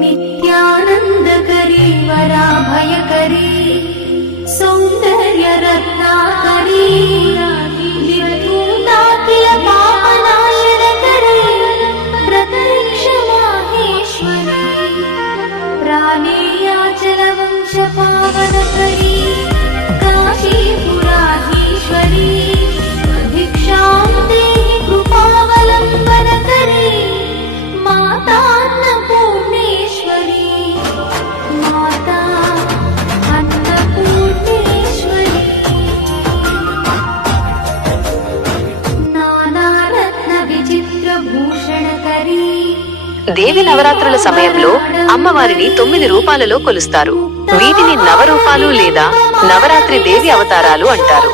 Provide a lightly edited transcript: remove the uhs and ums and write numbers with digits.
नित्यानन्दकरी वराभयकरी सौन्दर्यरत्नाकरी निर्धूताखिल पापनाशनकरी प्रत्यक्षमाहेश्वरी प्राणेयाचलवंशपावनकरी काशीपुराधीश्वरी भिक्षां देहि कृपावलम्बनकरी मातान्नपूर्णेश्वरी माता अन्नपूर्णेश्वरी नानारत्नविचित्रभूषणकरी దేవి నవరాత్రుల సమయంలో అమ్మవారిని 9 రూపాలలో కొలుస్తారు. వీటిని నవరూపాలు లేదా నవరాత్రి దేవి అవతారాలు అంటారు.